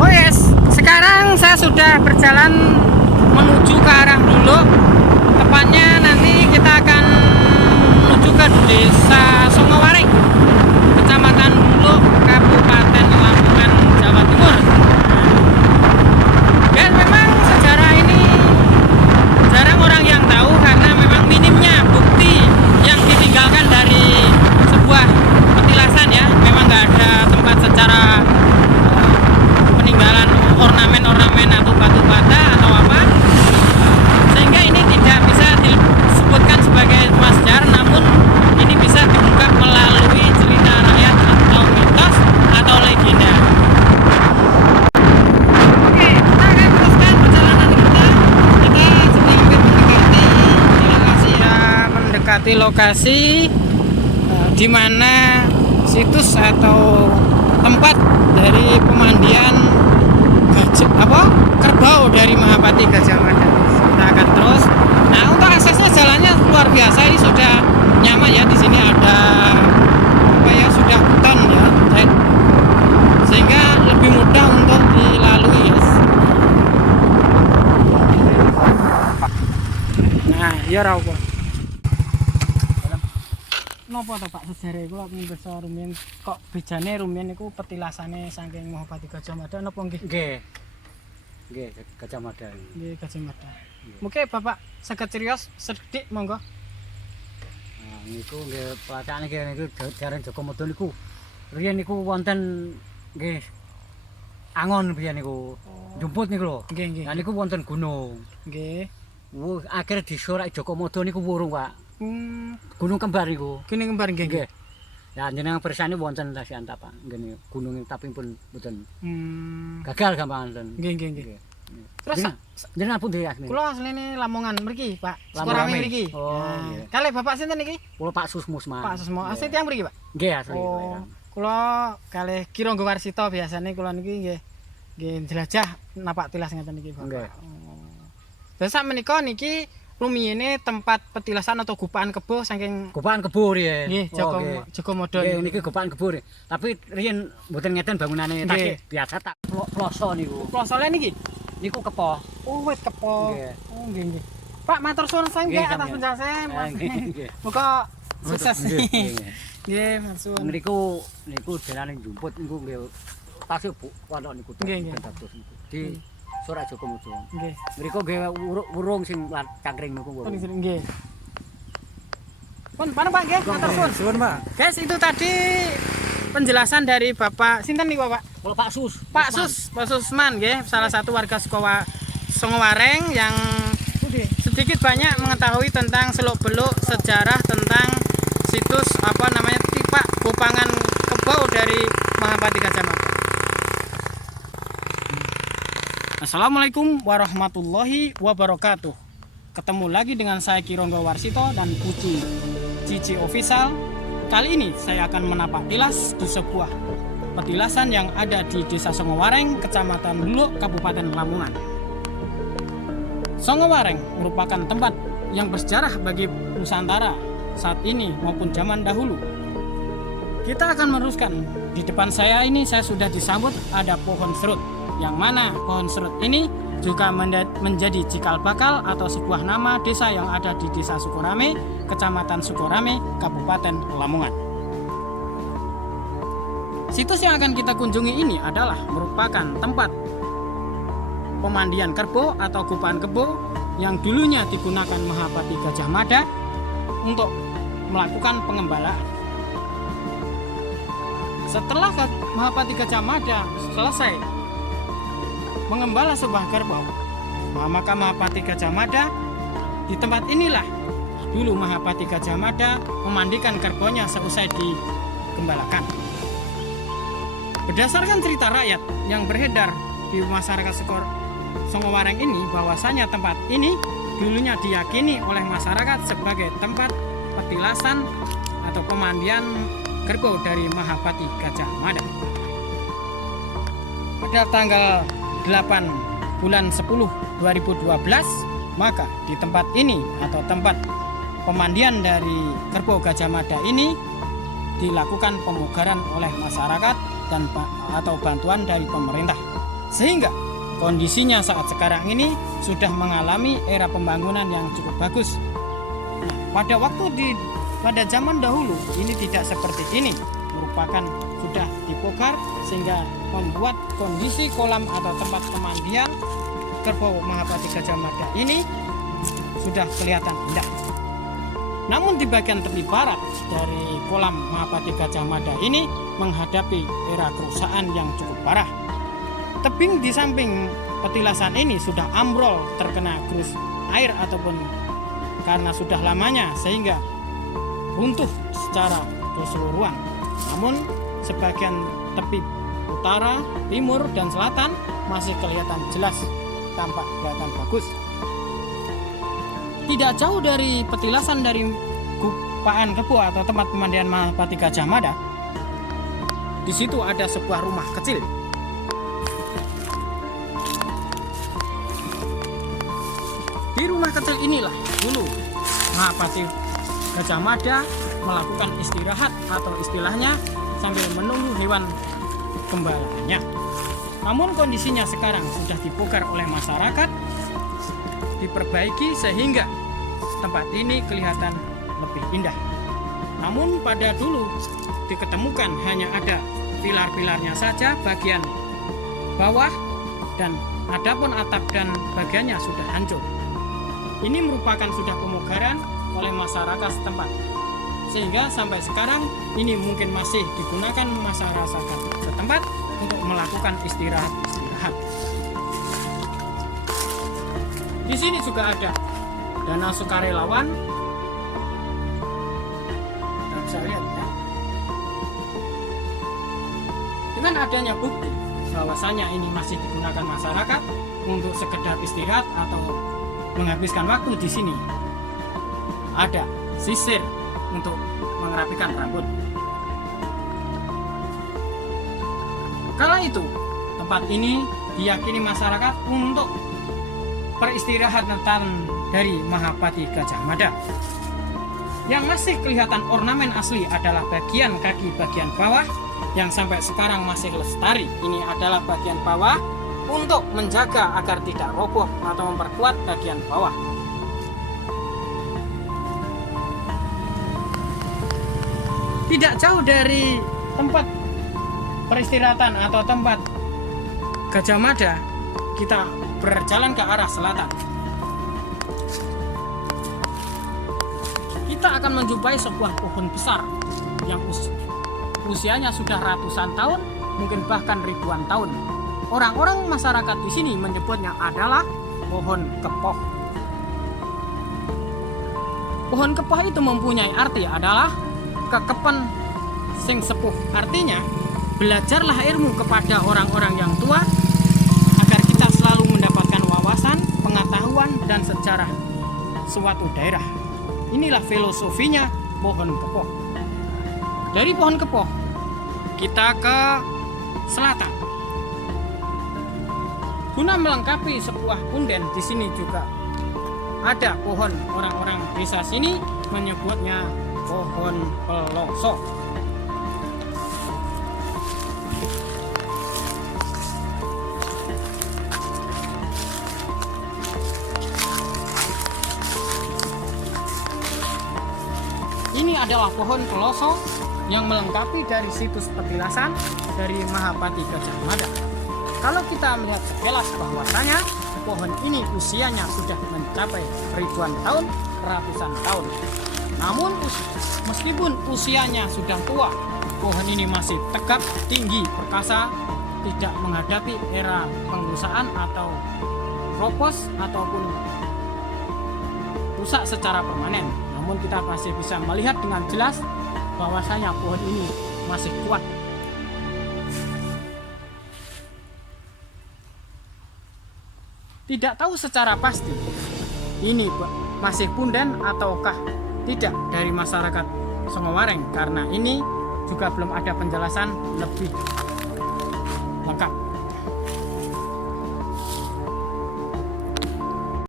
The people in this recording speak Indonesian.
Oh yes, sekarang saya sudah berjalan menuju ke arah Duluk. Tepatnya nanti kita akan menuju ke Desa Songowaring, Kecamatan Duluk, Kabupaten Lamongan, Jawa Timur. Dan memang sejarah ini jarang orang yang tahu karena memang minimnya bukti yang ditinggalkan dari sebuah petilasan ya. Memang nggak ada tempat secara peninggalan ornamen-ornamen atau batu bata atau apa, sehingga ini tidak bisa disebutkan sebagai tempat sejarah, namun ini bisa dibuka melalui cerita rakyat atau mitos atau legenda. Oke, kita akan teruskan perjalanan kita. Kita sedang mendekati lokasi di mana situs atau tempat dari pemandian kerbau dari Mahapati Gajah Mada. Kita akan terus. Nah, untuk aksesnya jalannya luar biasa, ini sudah nyaman ya. Di sini ada sudah beton ya, sehingga lebih mudah untuk dilalui ya. Nah, iya rawo. Napa to Pak sejarah kula pirsa rumiyin kok bejane rumiyin niku petilasane saking Mahapati Gajah Mada napa nggih? Nggih. Nggih, Gajah Mada. Nggih, Gajah Mada. Mungkin Bapak saged cerios sedhik monggo. Nah, niku nggih pelacakane niku jaran Joko Modo niku. Riyen niku wonten nggih angon biyen niku. Jumput niku lho. Nggih, nggih. Nah niku wonten gunung. Nggih. Akhire disorak Joko Modo niku wurung, Pak. Gunung Kembar niku. Gunung Kembar nggih. Nggih. Ya jenengan persane wonten Rasi Antapa. Nggih gunung tapi pun mboten. Gagal gampangan. Nggih, nggih, nggih. Terus jenengan pun nggih asline. Kula asline Lamongan mriki, Pak. Lamongan Sukorame mriki. Oh, nggih. Kalih Bapak sinten niki? Kula Pak Susmusma. Pak Susmo. Asli tiyang mriki, Pak? Nggih, asli. Oh. Kula kalih Kirangga Warsita biasane kula niki nggih jelajah napak tilas ngeten niki, Bapak. Nggih. Terus sak menika niki rumiyene tempat petilasan atau gupaan kebo saking Gupaan Kebo riyen. nggih Joko Modo. Nggih niki Gupaan Kebo. Tapi riyen mboten ngeten bangunane tasik biasa tak ploso niku. Plosone niki Niku kepo. oh wit kepo. Nggih. Oh nggih nggih. Pak matur suwun sanggih atas penjelasan. Nggih. Muga sukses. Nggih. Nggih, matur suwun. Niku jenenge jumput niku nggih tasik pondok niku. Nggih. Di Sorak Joko Modo. Nggih. Mriku nggih wurung sing cangkring niku wurung. Nggih. Pun Pak nggih, matur suwun. Suwun, Pak. Guys, itu tadi penjelasan dari Bapak sinten niku, Pak? Kalau Pak Sus. Pak Susman nggih, salah satu warga Songowaring yang sedikit banyak mengetahui tentang seluk-beluk sejarah tentang situs tipak Bopangan Kebo dari Mahapati Gajah Mada. Assalamualaikum warahmatullahi wabarakatuh. Ketemu lagi dengan saya Kirangga Warsita dan Puci Cici Official. Kali ini saya akan menapak tilas di sebuah petilasan yang ada di Desa Songowaring, Kecamatan Duluk, Kabupaten Lamongan. Songowaring merupakan tempat yang bersejarah bagi Nusantara saat ini maupun zaman dahulu. Kita akan meneruskan. Di depan saya ini saya sudah disambut ada pohon serut, yang mana pohon serut ini juga menjadi cikal bakal atau sebuah nama desa yang ada di Desa Sukorame, Kecamatan Sukorame, Kabupaten Lamongan. Situs yang akan kita kunjungi ini adalah merupakan tempat pemandian kerbau atau gupaan kebo yang dulunya digunakan Mahapati Gajah Mada untuk melakukan pengembalaan. Setelah Mahapati Gajah Mada selesai mengembala sebuah kerbau, maka Mahapati Gajah Mada di tempat inilah dulu Mahapati Gajah Mada memandikan kerbaunya seusai digembalakan. Berdasarkan cerita rakyat yang beredar di masyarakat Songowaring ini, bahwasanya tempat ini dulunya diyakini oleh masyarakat sebagai tempat petilasan atau pemandian kerbau dari Mahapati Gajah Mada. Pada tanggal 8 bulan 10 2012, maka di tempat ini atau tempat pemandian dari kerbau Gajah Mada ini dilakukan pemugaran oleh masyarakat dan atau bantuan dari pemerintah, Sehingga kondisinya saat sekarang ini sudah mengalami era pembangunan yang cukup bagus. Nah, pada zaman dahulu ini tidak seperti ini, merupakan sudah dibongkar sehingga membuat kondisi kolam atau tempat pemandian Kerbau Mahapati Gajah Mada ini sudah kelihatan indah. Namun di bagian tepi barat dari kolam Mahapati Gajah Mada ini menghadapi era kerusakan yang cukup parah. Tebing di samping petilasan ini sudah ambrol terkena gerus air ataupun karena sudah lamanya sehingga runtuh secara keseluruhan. Namun sebagian tepi utara, timur, dan selatan masih kelihatan jelas, tampak kelihatan bagus. Tidak jauh dari petilasan dari Gupaan Kebo atau tempat pemandian Mahapati Gajah Mada, di situ ada sebuah rumah kecil. Di rumah kecil inilah dulu Mahapati Gajah Mada melakukan istirahat atau istilahnya sambil menunggu hewan gembalaannya. Namun kondisinya sekarang sudah dibongkar oleh masyarakat, diperbaiki sehingga tempat ini kelihatan lebih indah. Namun pada dulu diketemukan hanya ada pilar-pilarnya saja bagian bawah, dan adapun atap dan bagiannya sudah hancur. Ini merupakan sudah pemugaran oleh masyarakat setempat, sehingga sampai sekarang ini mungkin masih digunakan masyarakat setempat untuk melakukan istirahat. Di sini juga ada danau sukarelawan. Kita bisa lihat ya. Dengan adanya bukti bahwasanya ini masih digunakan masyarakat untuk sekedar istirahat atau menghabiskan waktu di sini. Ada sisir untuk merapikan rambut. Kala itu, tempat ini diyakini masyarakat untuk peristirahatan dari Mahapati Gajah Mada. Yang masih kelihatan ornamen asli adalah bagian kaki bagian bawah yang sampai sekarang masih lestari. Ini adalah bagian bawah untuk menjaga agar tidak roboh atau memperkuat bagian bawah. Tidak jauh dari tempat peristirahatan atau tempat Gajah Mada, kita berjalan ke arah selatan. Kita akan menjumpai sebuah pohon besar yang usianya sudah ratusan tahun, mungkin bahkan ribuan tahun. Orang-orang masyarakat di sini menyebutnya adalah pohon kepoh. Pohon kepoh itu mempunyai arti adalah kekepen sing sepuh. Artinya, belajarlah ilmu kepada orang-orang yang tua agar kita selalu mendapatkan wawasan, pengetahuan, dan sejarah suatu daerah. Inilah filosofinya pohon kepoh. Dari pohon kepoh, kita ke selatan. Guna melengkapi sebuah punden, di sini juga ada pohon. Orang-orang desa sini menyebutnya pohon peloso. Ini adalah pohon peloso yang melengkapi dari situs petilasan dari Mahapati Gajah Mada. Kalau kita melihat sekilas bahwasanya pohon ini usianya sudah mencapai ribuan tahun, ratusan tahun. Namun meskipun usianya sudah tua, pohon ini masih tegap, tinggi, perkasa, tidak menghadapi era pengrusakan atau ropos ataupun rusak secara permanen. Namun kita masih bisa melihat dengan jelas bahwasanya pohon ini masih kuat. Tidak tahu secara pasti ini masih punden ataukah tidak dari masyarakat Songowareng, karena ini juga belum ada penjelasan lebih lengkap.